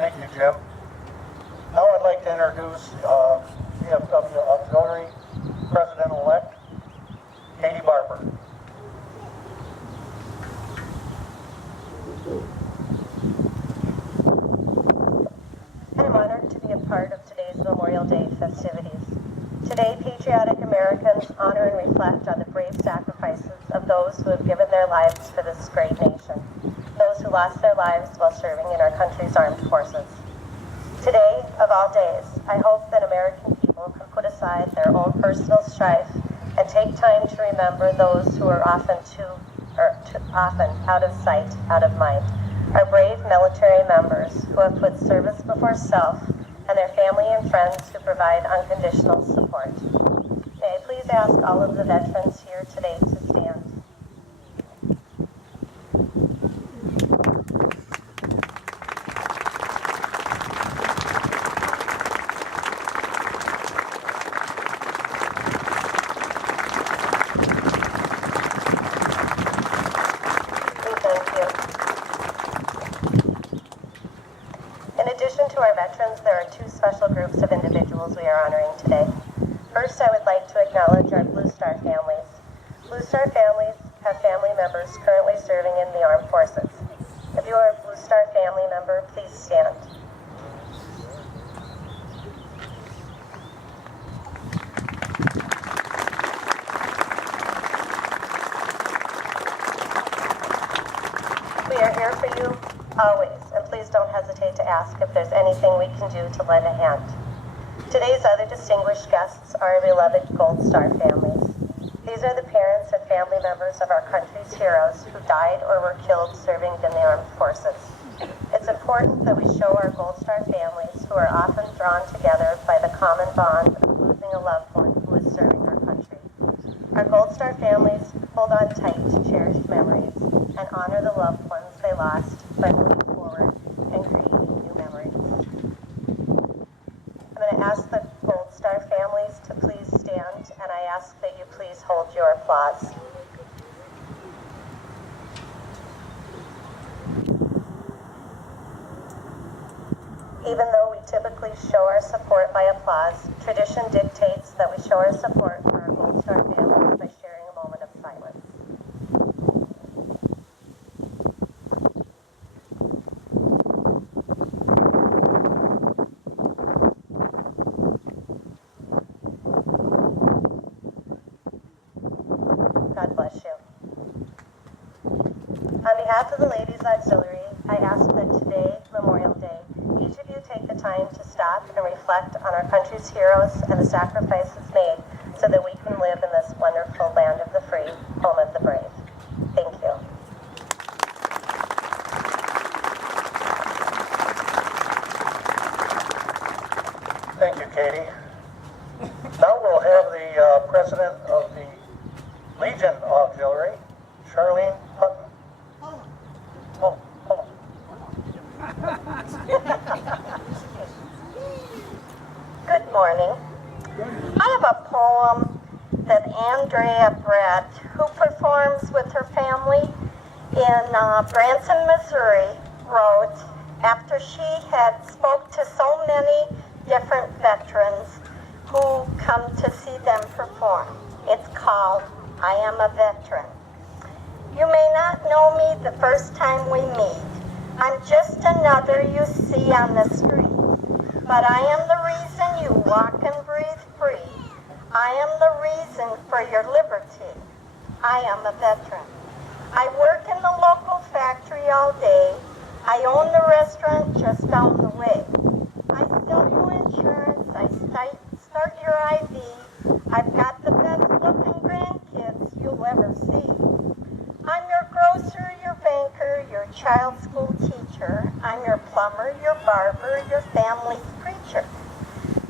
Thank you, Jim. Now I'd like to introduce VFW Auxiliary President-elect, Katie Barber. I'm honored to be a part of today's Memorial Day festivities. Today, patriotic Americans honor and reflect on the brave sacrifices of those who have given their lives for this great nation, those who lost their lives while serving in our country's armed forces. Today, of all days, I hope that American people can put aside their own personal strife and take time to remember those who are often out of sight, out of mind. Our brave military members who have put service before self, and their family and friends who provide unconditional support. May I please ask all of the veterans here today to stand. There are two special groups of individuals we are honoring today. First, I would like to acknowledge our Blue Star families. Blue Star families have family members currently serving in the armed forces. If you are a Blue Star family member, please stand. We are here for you always, and please don't hesitate to ask if there's anything we can do to lend a hand. Today's other distinguished guests are our beloved Gold Star families. These are the parents and family members of our country's heroes who died or were killed serving in the armed forces. It's important that we show our Gold Star families, who are often drawn together by the common bond of losing a loved one who is serving our country. Our Gold Star families hold on tight to cherished memories and honor the loved ones they lost by moving forward and creating new memories. I'm going to ask the Gold Star families to please stand, and I ask that you please hold your applause. Even though we typically show our support by applause, tradition dictates that we show our support for our Gold Star families by sharing a moment of silence. God bless you. On behalf of the Ladies Auxiliary, I ask that today, Memorial Day, each of you take the time to stop and reflect on our country's heroes and the sacrifices made so that we can live in this wonderful land of the free, home of the brave. Thank you. Thank you, Katie. Now we'll have the president of the Legion Auxiliary, Charlene Hutton. Pulham. Good morning. I have a poem that Andrea Brett, who performs with her family in Branson, Missouri, wrote after she had spoke to so many different veterans who come to see them perform. It's called I Am a Veteran. You may not know me the first time we meet. I'm just another you see on the street. But I am the reason you walk and breathe free. I am the reason for your liberty. I am a veteran. I work in the local factory all day. I own the restaurant just down the way. I sell you insurance. I start your IV. I've got the best looking grandkids you'll ever see. I'm your grocer, your banker, your child's school teacher. I'm your plumber, your barber, your family's preacher.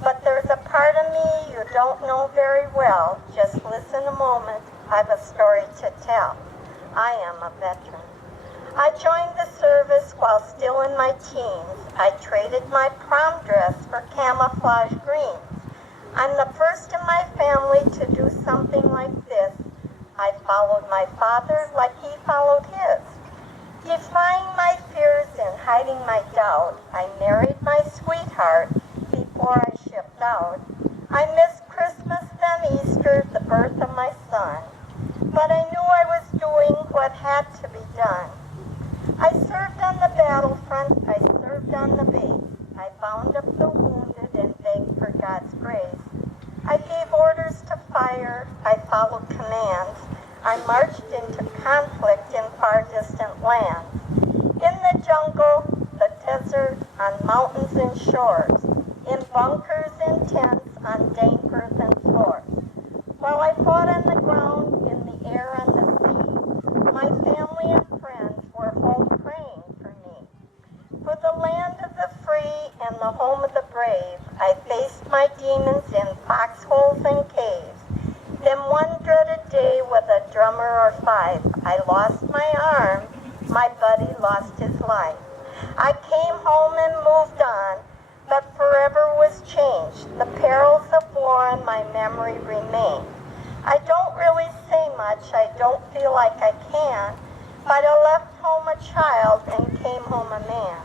But there's a part of me you don't know very well. Just listen a moment. I've a story to tell. I am a veteran. I joined the service while still in my teens. I traded my prom dress for camouflage greens. I'm the first in my family to do something like this. I followed my father like he followed his. Defying my fears and hiding my doubt, I married my sweetheart before I shipped out. I missed Christmas then Easter, the birth of my son, but I knew I was doing what had to be done. I served on the battlefront, I served on the base. I bound up the wounded and begged for God's grace. I gave orders to fire, I followed commands. I marched into conflict in far distant lands. In the jungle, the desert, on mountains and shores, in bunkers and tents, on dank earthen floors. While I fought on the ground, in the air, on the sea, my family and friends were home praying for me. For the land of the free and the home of the brave, I faced my demons in foxholes and caves. Then one dreaded day with a drummer or five, I lost my arm, my buddy lost his life. I came home and moved on, but forever was changed. The perils of war in my memory remain. I don't really say much, I don't feel like I can, but I left home a child and came home a man.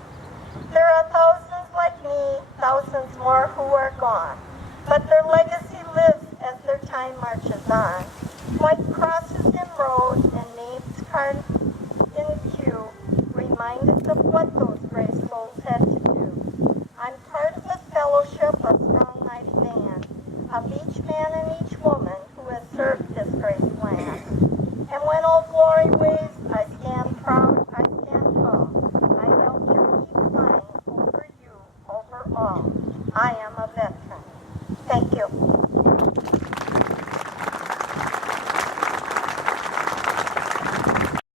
There are thousands like me, thousands more who are gone, but their legacy lives as their time marches on. White crosses in roads and names carved